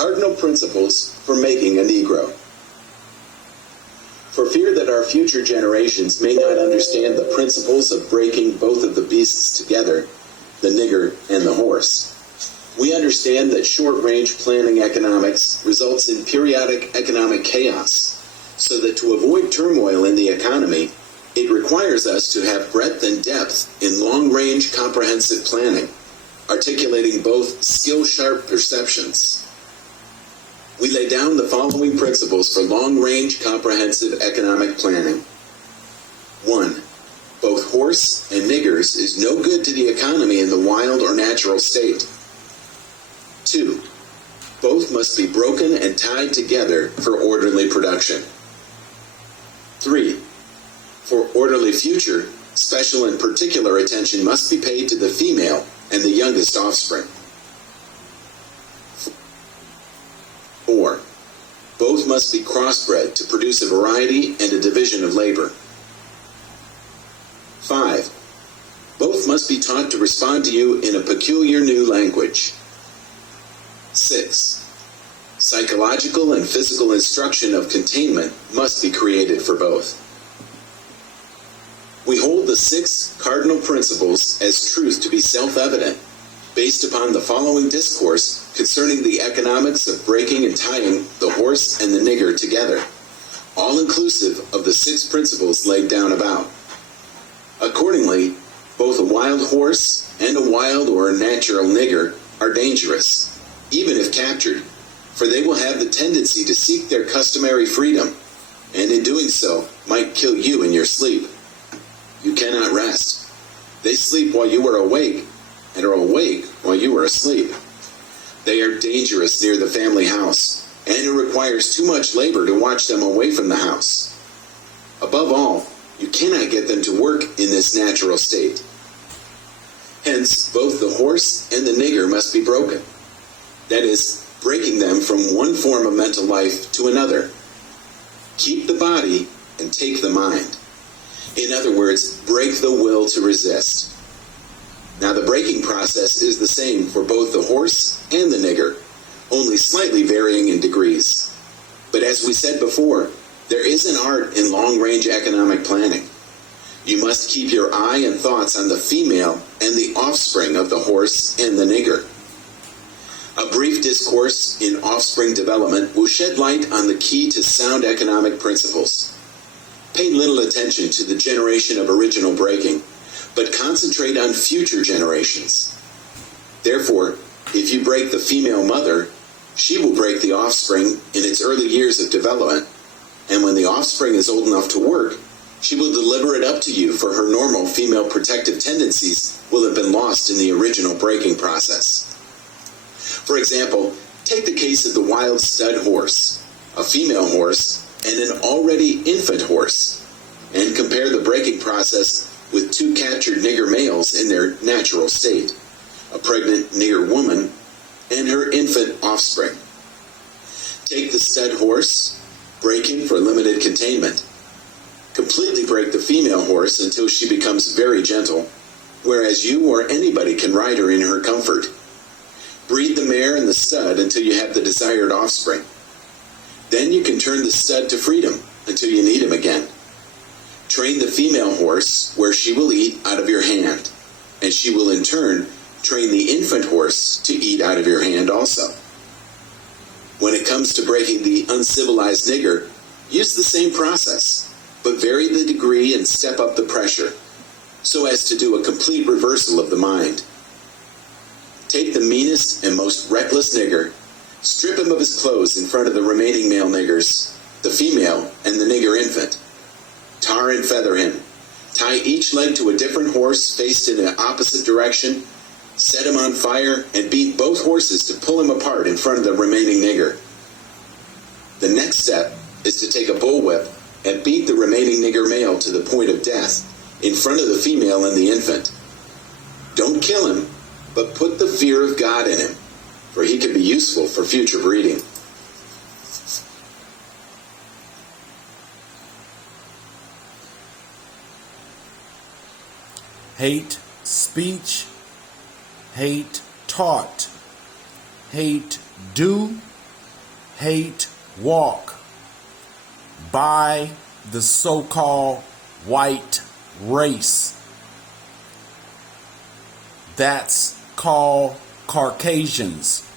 cardinal principles for making a Negro. For fear that our future generations may not understand the principles of breaking both of the beasts together, the nigger and the horse, we understand that short-range planning economics results in periodic economic chaos, so that to avoid turmoil in the economy, it requires us to have breadth and depth in long-range comprehensive planning, articulating both skill-sharp perceptions. We lay down the following principles for long-range comprehensive economic planning. 1. Both horse and niggers is no good to the economy in the wild or natural state. 2. Both must be broken and tied together for orderly production. 3. For orderly future, special and particular attention must be paid to the female and the youngest offspring. 4. Both must be crossbred to produce a variety and a division of labor. 5. Both must be taught to respond to you in a peculiar new language. 6. Psychological and physical instruction of containment must be created for both. We hold the 6 cardinal principles as truth to be self-evident, based upon the following discourse concerning the economics of breaking and tying the horse and the nigger together, all inclusive of the 6 principles laid down about. Accordingly, both a wild horse and a wild or natural nigger are dangerous, even if captured, for they will have the tendency to seek their customary freedom, and in doing so might kill you in your sleep. You cannot rest. They sleep while you are awake, and are awake while you are asleep. They are dangerous near the family house, and it requires too much labor to watch them away from the house. Above all, you cannot get them to work in this natural state. Hence, both the horse and the nigger must be broken. That is, breaking them from one form of mental life to another. Keep the body and take the mind. In other words, break the will to resist. Now the breaking process is the same for both the horse and the nigger, only slightly varying in degrees. But as we said before, there is an art in long-range economic planning. You must keep your eye and thoughts on the female and the offspring of the horse and the nigger. A brief discourse in offspring development will shed light on the key to sound economic principles. Pay little attention to the generation of original breaking, but concentrate on future generations. Therefore, if you break the female mother, she will break the offspring in its early years of development, and when the offspring is old enough to work, she will deliver it up to you, for her normal female protective tendencies will have been lost in the original breaking process. For example, take the case of the wild stud horse, a female horse, and an already infant horse, and compare the breaking process with 2 captured nigger males in their natural state, a pregnant nigger woman and her infant offspring. Take the stud horse, break him for limited containment. Completely break the female horse until she becomes very gentle, whereas you or anybody can ride her in her comfort. Breed the mare and the stud until you have the desired offspring. Then you can turn the stud to freedom until you need him again. Train the female horse where she will eat out of your hand, and she will in turn train the infant horse to eat out of your hand also. When it comes to breaking the uncivilized nigger, use the same process, but vary the degree and step up the pressure, so as to do a complete reversal of the mind. Take the meanest and most reckless nigger, strip him of his clothes in front of the remaining male niggers, the female and the nigger infant. Tar and feather him. Tie each leg to a different horse faced in an opposite direction, set him on fire, and beat both horses to pull him apart in front of the remaining nigger. The next step is to take a bullwhip and beat the remaining nigger male to the point of death in front of the female and the infant. Don't kill him, but put the fear of God in him, for he can be useful for future breeding. Hate speech, hate taught, hate do, hate walk by the so-called white race. That's called Caucasians.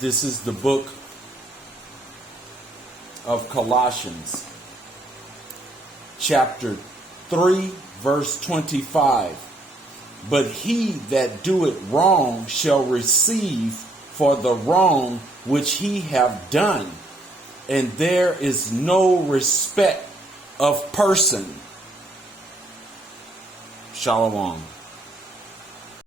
This is the book of Colossians, chapter 3, verse 25. But he that doeth wrong shall receive for the wrong which he have done, and there is no respect of person. Shalom.